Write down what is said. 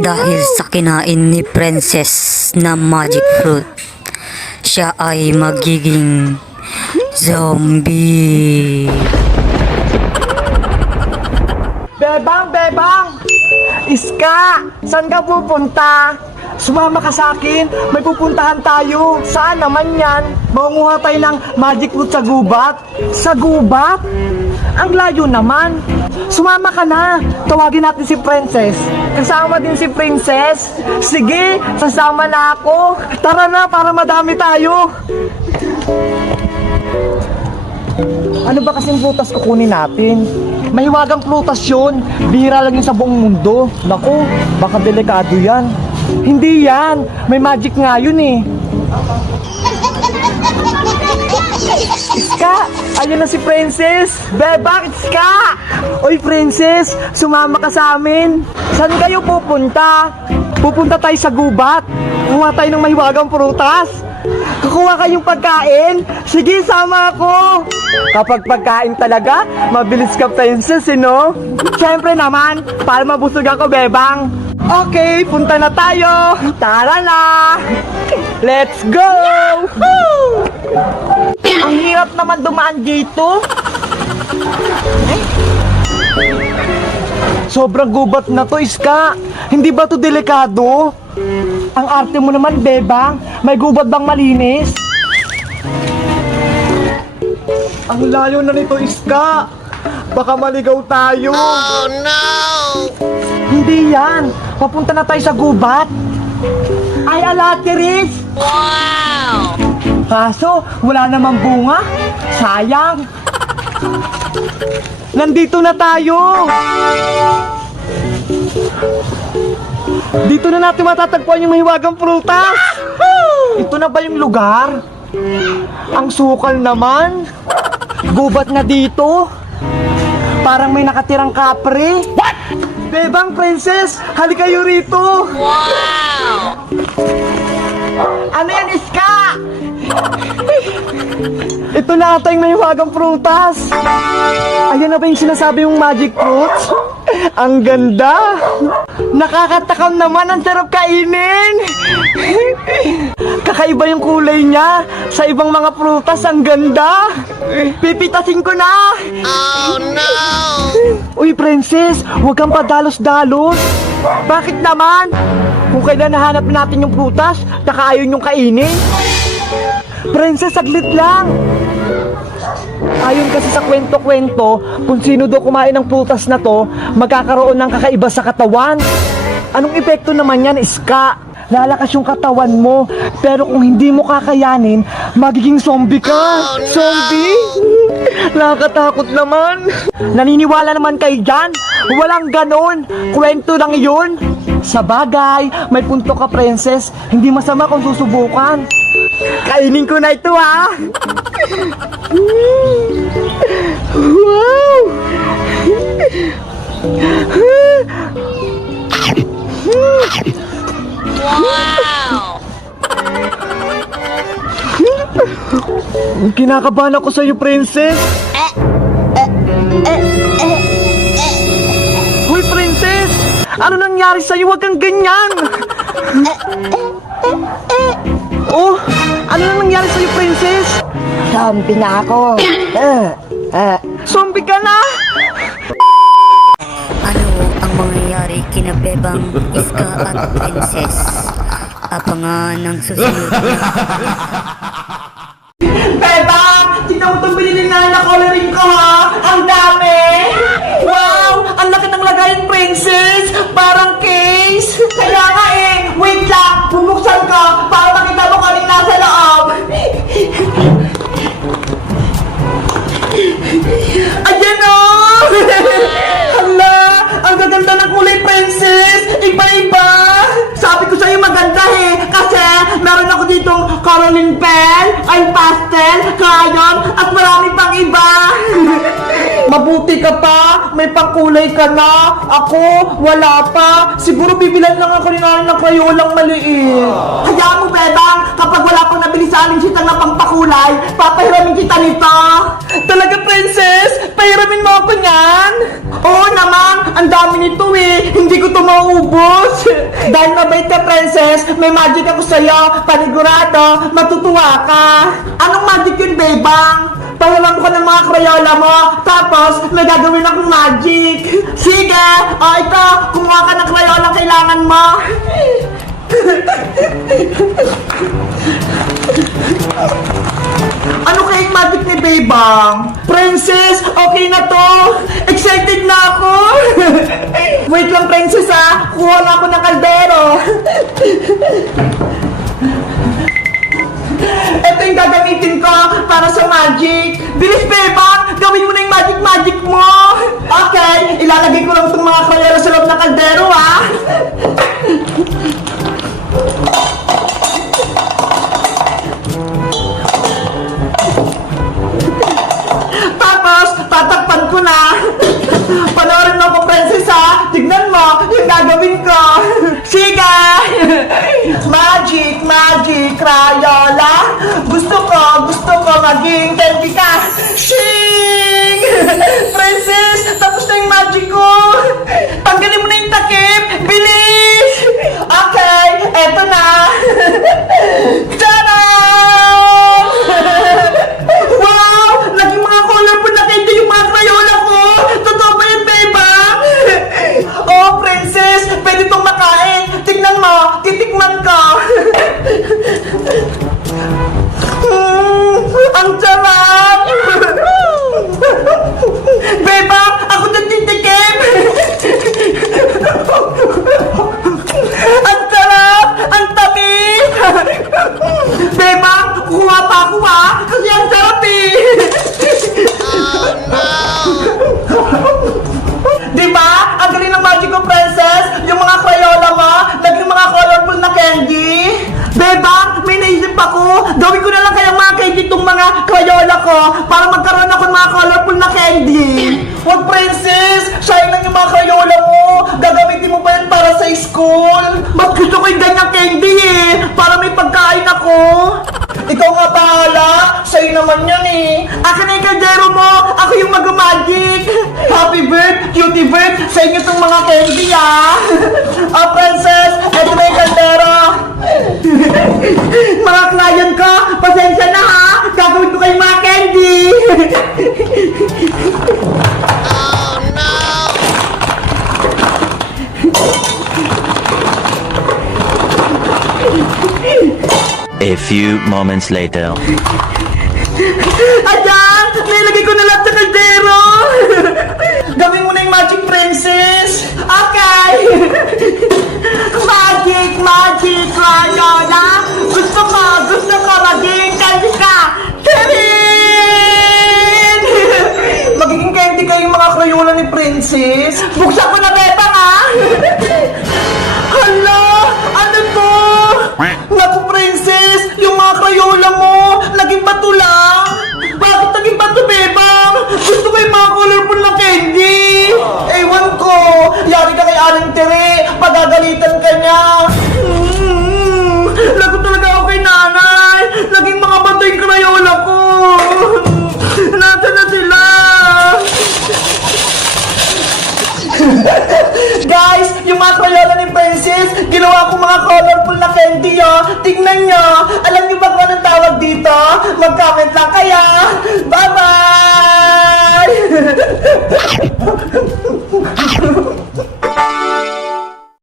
Dahil sa kinain ni Princess na magic fruit, siya ay magiging zombie. Bebang, Bebang! Iska! Saan ka pupunta? Sumama ka sa akin, may pupuntahan tayo. Saan naman yan? Mangunguha tayo ng magic fruit sa gubat. Sa gubat? Ang layo naman. Sumama ka na. Tawagin natin si Princess. Kasama din si Princess. Sige, sasama na ako. Tara na para madami tayo. Ano ba kasing prutas kukunin natin? Mahiwagang prutas yun. Bihira lang yun sa buong mundo. Naku, baka delikado yan. Hindi yan. May magic nga yun eh. Iska! Ayun na si Princess! Bebang, Iska! Oy, Princess! Sumama ka sa amin! Saan kayo pupunta? Pupunta tayo sa gubat. Kuha tayo ng mahiwagang prutas. Kukuha kayong pagkain? Sige, sama ako! Kapag pagkain talaga, mabilis ka, Princess, no? Siyempre naman, para mabusog ako, Bebang. Okay, punta na tayo! Tara na! Let's go! Woo! Ang hirap naman dumaan dito. Sobrang gubat na to, Iska. Hindi ba to delikado? Ang arte mo naman, Bebang. May gubat bang malinis? Ang layo na nito, Iska. Baka maligaw tayo. Oh, no! Hindi yan. Papunta na tayo sa gubat. Ay, alateris! Wow! Kaso, wala namang bunga. Sayang. Nandito na tayo. Dito na natin matatagpuan yung mahiwagang prutas. Ito na ba yung lugar? Ang sukal naman. Gubat na dito. Parang may nakatirang kapre. What? Bebang, Princess, halika kayo rito. Wow! Ano yan, Iska? Ito na ata yung mahiwagang prutas. Ayan na ba yung sinasabi yung magic fruits? Ang ganda. Nakakatakam naman, ang sarap kainin. Kakaiba yung kulay niya. Sa ibang mga prutas, ang ganda. Pipitasin ko na. Oh no! Uy, Princess, huwag kang padalos-dalos. Bakit naman? Kung kailan nahanap natin yung prutas, nakaayon yung kainin. Princess, saglit lang. Ayon kasi sa kwento-kwento, kung sino daw kumain ng prutas na to, magkakaroon ng kakaiba sa katawan. Anong epekto naman yan, Iska? Lalakas yung katawan mo, pero kung hindi mo kakayanin, magiging zombie ka. Oh, no! Zombie? Nakakatakot naman. Naniniwala naman kayo dyan? Walang ganon. Kwento lang yun. Sa bagay, may punto ka, Princess. Hindi masama kung susubukan. Kainin ko na ito, ha? Wow! Wow! Kinakabahan ako sa'yo, Princess. Hoy, Princess! Ano nangyari sa'yo? Huwag kang ganyan! Oh! Ano nangyari sa'yo, Princess? Zombie na ako. Zombie ka na! Ano ang mangyayari kina Bebang, Iska at Princess? Abangan ng susunod na Bebang! Tignan mo itong binili na coloring ko, ha? Ang dami! Wow! Ang laki ng lagayan, Princess! Parang case! Kaya nga eh! Wait lang! Bubuksan ko para makita mo kung anong nasa loob! Ayan o! Hala! Ang gaganda ng kulay, Princess! Iba-iba! Sabi ko sa'yo maganda eh! Kasi meron ako ditong coloring pen, ay pastel, crayon, at marami pang iba! Mabuti ka pa, may pangkulay ka na. Ako, wala pa. Siguro bibilan lang ako ni nanay ng krayolang maliit. Hayaan mo, Bebang, kapag wala pang nabili sa aling sitang na pangpakulay, papahiramin kita nito. Talaga, Princess? Pahiramin mo ako niyan? Oo naman, ang dami nito eh. Hindi ko to maubos. Dahil mabait ka, Princess, may magic ako sa'yo. Panigurado, matutuwa ka. Anong magic yun, Bebang? Pawalan ko ng mga krayola mo, tapos may gagawin akong magic. Sige, ito, kumuha ka ng krayola kailangan mo. Ano kayang magic ni Bebang? Princess, okay na to. Excited na ako. Wait lang, Princess, ha. Kuha na ako ng kaldero. Ito yung gagamitin ko para sa magic. Bilis, Bebang! Gawin mo na yung magic mo! Okay, ilalagay ko lang itong mga krayola sa loob ng kaldero, ha? Tapos, tatakpan ko na. Panoorin mo ako, Princess, ha? Tignan mo yung gagawin ko. Sige! Magic, Crayola. Gusto ko maging candy ka. Shing! Princess, tapos na yung magic ko. Tanggalin mo na yung takip. Bilis! Okay, eto na. Tadam! Wow! Naging mga colorful na candy yung mga Crayola ko. Totoo ba yan, Bebang? Oh, Princess, pwede itong makain. Tignan mo, titikman ko. Ang sarap! Bebang, ako nagtitikim! Ang sarap! Ang tamis! Bebang, kuha pa ako, ha? Kasi ang sarap, eh! Diba? Ang galing ng magic ko, Princess! Yung mga krayola mo, naging mga colorful na candy! Bebang, may naisip ako! Gawin ko na lang kayang mga candy itong mga krayola ko para magkaroon ako ng mga colorful na candy! Wag, Princess! Sayang lang yung mga krayola mo! Gagamitin mo pa yan para sa school! Mas gusto ko yung ganyang candy eh! Para may pagkain ako! Ikaw nga bahala! Sa'yo naman yan eh! Akin na yung kaldero mo! Ako yung mag-magic! Happy bird! Cutie bird! Sa inyo itong mga candy ah! Oh, Princess! Ito na yung kaldero! Mga client ko! Pasensya na ha! Gagawin ko kayong mga candy! Oh no! A few moments later. Ayan! Nilagay ko na lahat sa kaldero! Gawin mo na yung magic, Princess! Okay! Magic, Crayola! Gusto ko maging candy ka! Tirin! Magiging candy ka yung mga Crayola ni Princess? Buksan ko na, Bebang, ha? Hala! Ano to? Naku, Princess! Yung mga Crayola mo, naging bato lang! Bakit naging bato, Bebang? Gusto ko yung mga colorful na candy! Ewan ko! Yari ka kay Aling Tere! Pagagalitan ka niya! Lagot talaga ako kay nanay! Naging mga bato yung Crayola ko! Nasaan na sila? Guys, yung mga Crayola ni Princess, ginawa ko mga colorful na candy, oh. Tingnan nyo. Alam nyo ba kung anong tawag dito? Mag-comment lang kaya. Bye-bye!